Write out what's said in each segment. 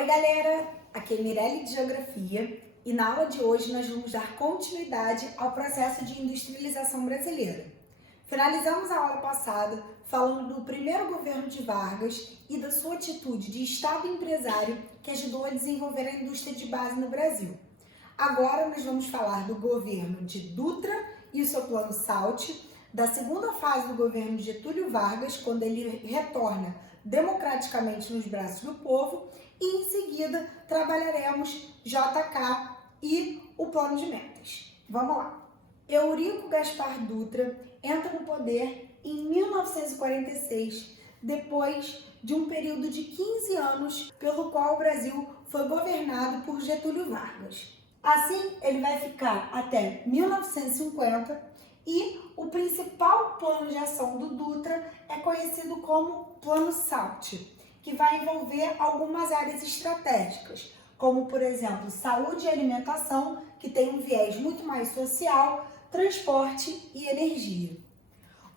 Oi galera, aqui é Mirelle de Geografia e na aula de hoje nós vamos dar continuidade ao processo de industrialização brasileira. Finalizamos a aula passada falando do primeiro governo de Vargas e da sua atitude de Estado empresário que ajudou a desenvolver a indústria de base no Brasil. Agora nós vamos falar do governo de Dutra e o seu plano SALT, da segunda fase do governo de Getúlio Vargas, quando ele retorna democraticamente nos braços do povo, e em seguida trabalharemos JK e o plano de metas. Vamos lá. Eurico Gaspar Dutra entra no poder em 1946, depois de um período de 15 anos pelo qual o Brasil foi governado por Getúlio Vargas. Assim, ele vai ficar até 1950 e o principal plano de ação do Dutra é conhecido como Plano SALT, que vai envolver algumas áreas estratégicas, como, por exemplo, saúde e alimentação, que tem um viés muito mais social, transporte e energia.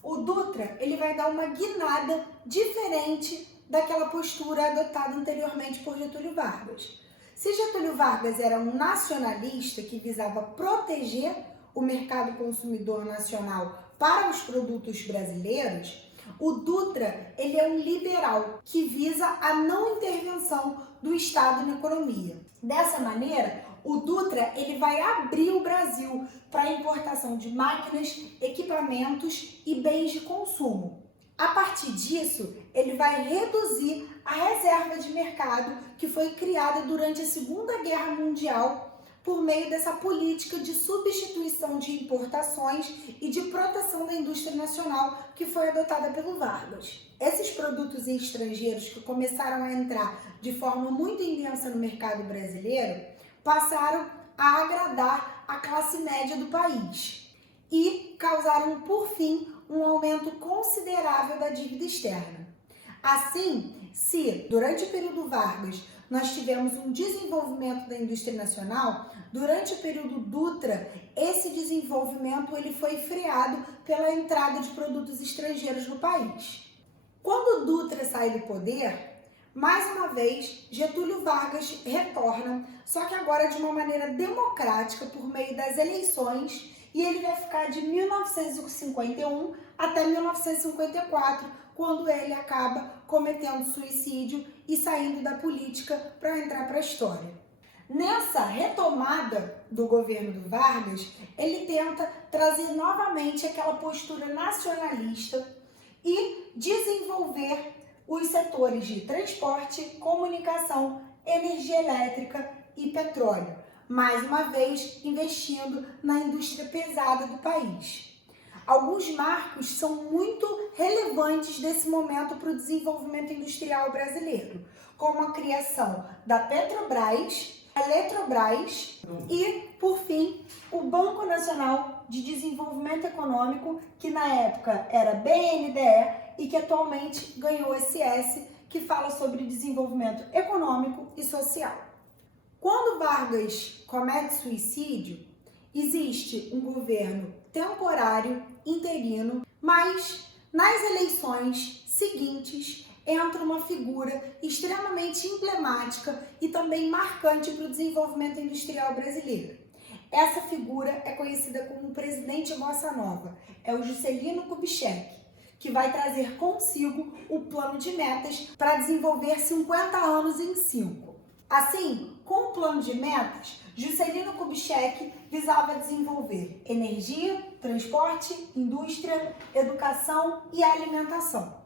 O Dutra ele vai dar uma guinada diferente daquela postura adotada anteriormente por Getúlio Vargas. Se Getúlio Vargas era um nacionalista que visava proteger o mercado consumidor nacional para os produtos brasileiros, o Dutra ele é um liberal que visa a não intervenção do Estado na economia. Dessa maneira, o Dutra ele vai abrir o Brasil para a importação de máquinas, equipamentos e bens de consumo. A partir disso, ele vai reduzir a reserva de mercado que foi criada durante a Segunda Guerra Mundial por meio dessa política de substituição de importações e de proteção da indústria nacional que foi adotada pelo Vargas. Esses produtos estrangeiros que começaram a entrar de forma muito intensa no mercado brasileiro passaram a agradar a classe média do país e causaram, por fim, um aumento considerável da dívida externa. Assim, se durante o período Vargas nós tivemos um desenvolvimento da indústria nacional, durante o período Dutra, esse desenvolvimento ele foi freado pela entrada de produtos estrangeiros no país. Quando Dutra sai do poder, mais uma vez, Getúlio Vargas retorna, só que agora de uma maneira democrática por meio das eleições, e ele vai ficar de 1951 até 1954, quando ele acaba cometendo suicídio e saindo da política para entrar para a história. Nessa retomada do governo do Vargas, ele tenta trazer novamente aquela postura nacionalista e desenvolver os setores de transporte, comunicação, energia elétrica e petróleo, mais uma vez investindo na indústria pesada do país. Alguns marcos são muito relevantes desse momento para o desenvolvimento industrial brasileiro, como a criação da Petrobras, a Eletrobras e, por fim, o Banco Nacional de Desenvolvimento Econômico, que na época era BNDE e que atualmente ganhou esse S, que fala sobre desenvolvimento econômico e social. Quando Vargas comete suicídio, existe um governo temporário, interino, mas nas eleições seguintes entra uma figura extremamente emblemática e também marcante para o desenvolvimento industrial brasileiro. Essa figura é conhecida como o presidente Bossa Nova, é o Juscelino Kubitschek, que vai trazer consigo o plano de metas para desenvolver 50 anos em 5. Assim, com o plano de metas, Juscelino Kubitschek visava desenvolver energia, transporte, indústria, educação e alimentação.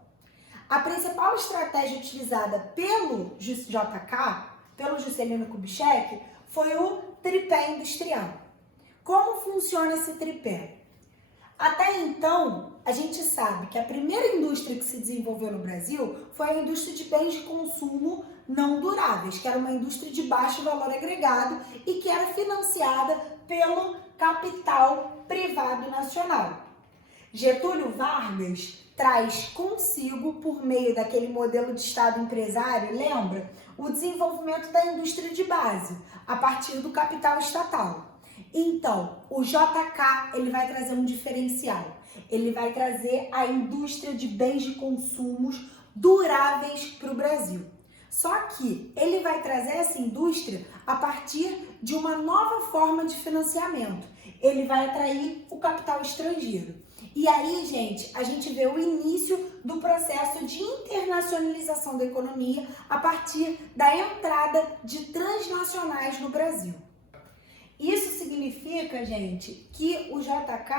A principal estratégia utilizada pelo JK, pelo Juscelino Kubitschek, foi o tripé industrial. Como funciona esse tripé? Até então, a gente sabe que a primeira indústria que se desenvolveu no Brasil foi a indústria de bens de consumo não duráveis, que era uma indústria de baixo valor agregado e que era financiada pelo capital privado nacional. Getúlio Vargas traz consigo, por meio daquele modelo de Estado empresário, lembra? O desenvolvimento da indústria de base, a partir do capital estatal. Então, o JK ele vai trazer um diferencial. Ele vai trazer a indústria de bens de consumos duráveis para o Brasil. Só que ele vai trazer essa indústria a partir de uma nova forma de financiamento. Ele vai atrair o capital estrangeiro. E aí, gente, a gente vê o início do processo de internacionalização da economia a partir da entrada de transnacionais no Brasil. Isso significa, gente, que o JK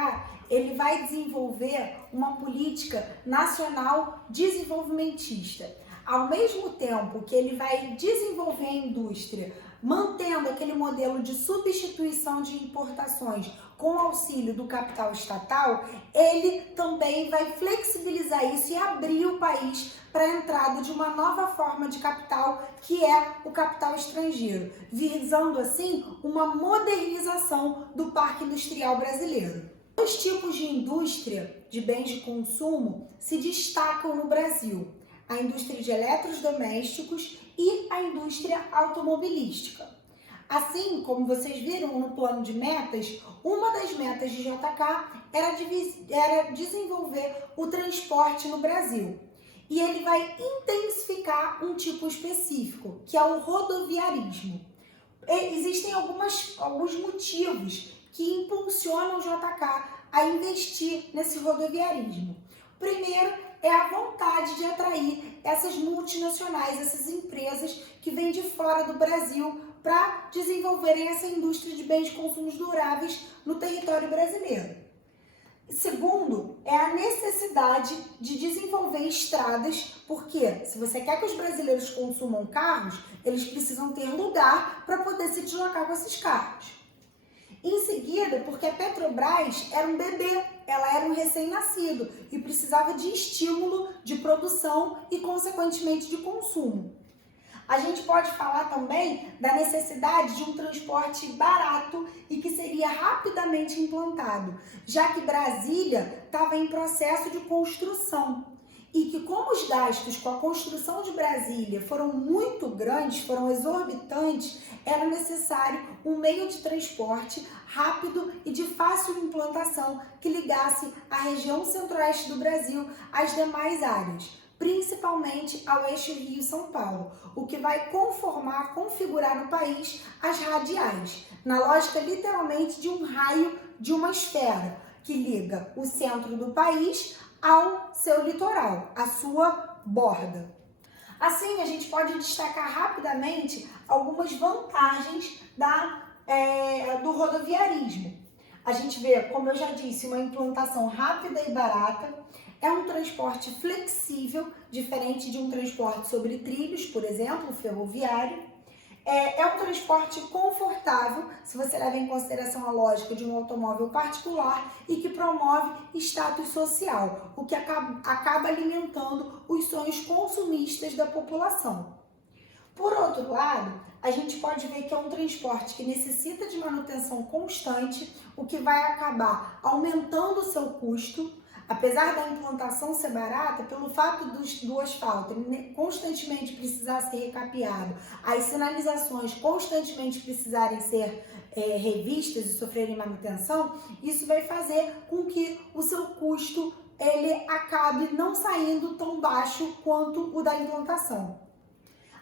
ele vai desenvolver uma política nacional desenvolvimentista. Ao mesmo tempo que ele vai desenvolver a indústria, mantendo aquele modelo de substituição de importações com auxílio do capital estatal, ele também vai flexibilizar isso e abrir o país para a entrada de uma nova forma de capital, que é o capital estrangeiro, visando assim uma modernização do parque industrial brasileiro. Dois tipos de indústria de bens de consumo se destacam no Brasil: a indústria de eletrodomésticos e a indústria automobilística. Assim, como vocês viram no plano de metas, uma das metas de JK era desenvolver o transporte no Brasil. E ele vai intensificar um tipo específico, que é o rodoviarismo. Existem alguns motivos que impulsionam o JK a investir nesse rodoviarismo. Primeiro, é a vontade de atrair essas multinacionais, essas empresas que vêm de fora do Brasil para desenvolverem essa indústria de bens de consumo duráveis no território brasileiro. Segundo, é a necessidade de desenvolver estradas, porque se você quer que os brasileiros consumam carros, eles precisam ter lugar para poder se deslocar com esses carros. Em seguida, porque a Petrobras era um bebê, ela era um recém-nascido e precisava de estímulo de produção e, consequentemente, de consumo. A gente pode falar também da necessidade de um transporte barato e que seria rapidamente implantado, já que Brasília estava em processo de construção. E que como os gastos com a construção de Brasília foram muito grandes, foram exorbitantes, era necessário um meio de transporte rápido e de fácil implantação que ligasse a região centro-oeste do Brasil às demais áreas, principalmente ao eixo Rio-São Paulo, o que vai configurar no país as radiais, na lógica literalmente de um raio de uma esfera, que liga o centro do país ao seu litoral, à sua borda. Assim, a gente pode destacar rapidamente algumas vantagens do rodoviarismo. A gente vê, como eu já disse, uma implantação rápida e barata, é um transporte flexível, diferente de um transporte sobre trilhos, por exemplo, ferroviário. É um transporte confortável, se você leva em consideração a lógica de um automóvel particular e que promove status social, o que acaba alimentando os sonhos consumistas da população. Por outro lado, a gente pode ver que é um transporte que necessita de manutenção constante, o que vai acabar aumentando o seu custo. Apesar da implantação ser barata, pelo fato do asfalto constantemente precisar ser recapeado, as sinalizações constantemente precisarem ser revistas e sofrerem manutenção, isso vai fazer com que o seu custo ele acabe não saindo tão baixo quanto o da implantação.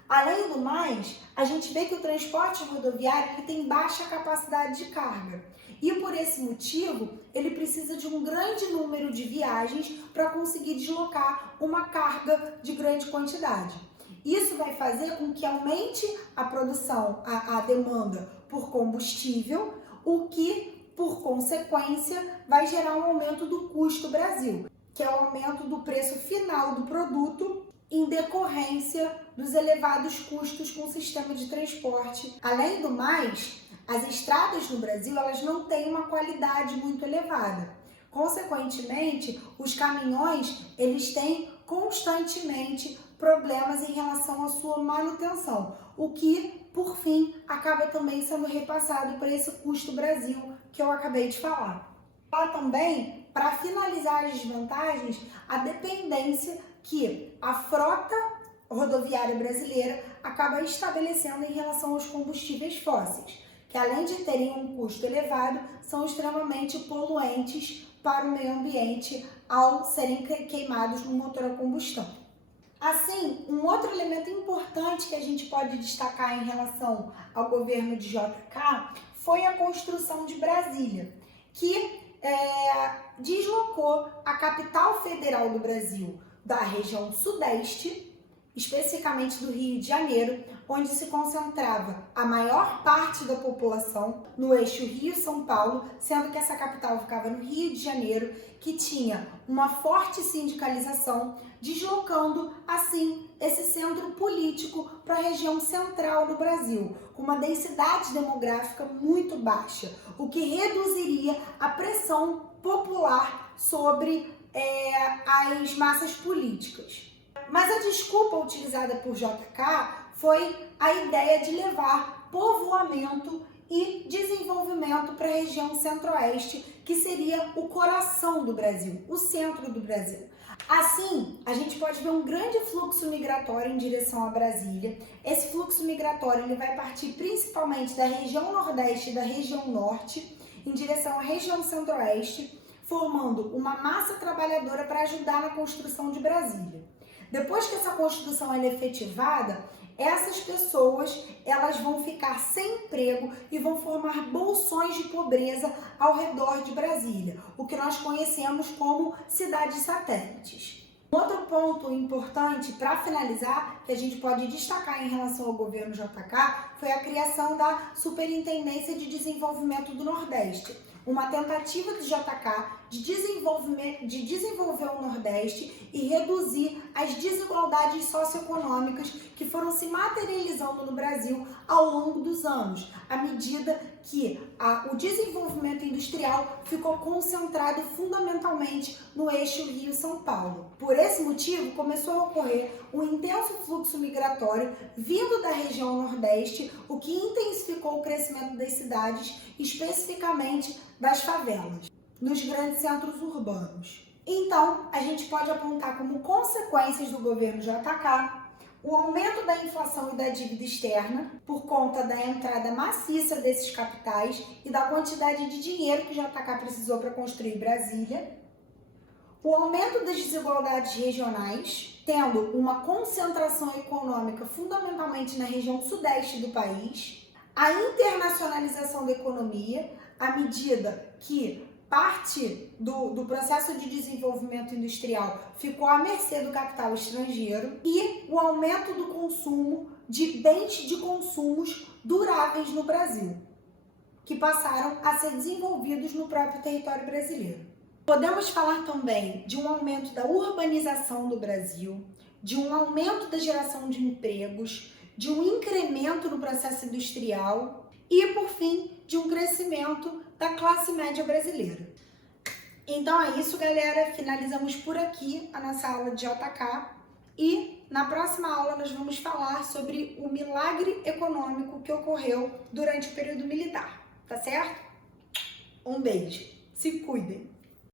Além do mais, a gente vê que o transporte rodoviário ele tem baixa capacidade de carga. E por esse motivo, ele precisa de um grande número de viagens para conseguir deslocar uma carga de grande quantidade. Isso vai fazer com que aumente a produção, a demanda por combustível, o que, por consequência, vai gerar um aumento do custo Brasil, que é o aumento do preço final do produto em decorrência dos elevados custos com o sistema de transporte. Além do mais, as estradas no Brasil elas não têm uma qualidade muito elevada. Consequentemente, os caminhões eles têm constantemente problemas em relação à sua manutenção, o que, por fim, acaba também sendo repassado para esse custo Brasil que eu acabei de falar. Lá também, para finalizar as desvantagens, a dependência que a frota rodoviária brasileira acaba estabelecendo em relação aos combustíveis fósseis, que além de terem um custo elevado, são extremamente poluentes para o meio ambiente ao serem queimados no motor a combustão. Assim, um outro elemento importante que a gente pode destacar em relação ao governo de JK foi a construção de Brasília, que deslocou a capital federal do Brasil da região sudeste, especificamente do Rio de Janeiro, onde se concentrava a maior parte da população no eixo Rio-São Paulo, sendo que essa capital ficava no Rio de Janeiro, que tinha uma forte sindicalização, deslocando assim esse centro político para a região central do Brasil, com uma densidade demográfica muito baixa, o que reduziria a pressão popular sobre as massas políticas. Mas a desculpa utilizada por JK foi a ideia de levar povoamento e desenvolvimento para a região centro-oeste, que seria o coração do Brasil, o centro do Brasil. Assim, a gente pode ver um grande fluxo migratório em direção a Brasília. Esse fluxo migratório ele vai partir principalmente da região nordeste e da região norte, em direção à região centro-oeste, formando uma massa trabalhadora para ajudar na construção de Brasília. Depois que essa construção é efetivada, essas pessoas elas vão ficar sem emprego e vão formar bolsões de pobreza ao redor de Brasília, o que nós conhecemos como cidades satélites. Outro ponto importante para finalizar, que a gente pode destacar em relação ao governo JK, foi a criação da Superintendência de Desenvolvimento do Nordeste, uma tentativa do JK de desenvolver o Nordeste e reduzir as desigualdades socioeconômicas que foram se materializando no Brasil ao longo dos anos, à medida que o desenvolvimento industrial ficou concentrado fundamentalmente no eixo Rio-São Paulo. Por esse motivo, começou a ocorrer um intenso fluxo migratório vindo da região Nordeste, o que intensificou o crescimento das cidades, especificamente das favelas, nos grandes centros urbanos. Então, a gente pode apontar como consequências do governo JK o aumento da inflação e da dívida externa por conta da entrada maciça desses capitais e da quantidade de dinheiro que JK precisou para construir Brasília, o aumento das desigualdades regionais, tendo uma concentração econômica fundamentalmente na região sudeste do país, a internacionalização da economia, à medida que parte do processo de desenvolvimento industrial ficou à mercê do capital estrangeiro e o aumento do consumo de bens de consumos duráveis no Brasil, que passaram a ser desenvolvidos no próprio território brasileiro. Podemos falar também de um aumento da urbanização do Brasil, de um aumento da geração de empregos, de um incremento no processo industrial e, por fim, de um crescimento da classe média brasileira. Então é isso, galera. Finalizamos por aqui a nossa aula de JK e na próxima aula nós vamos falar sobre o milagre econômico que ocorreu durante o período militar, tá certo? Um beijo. Se cuidem!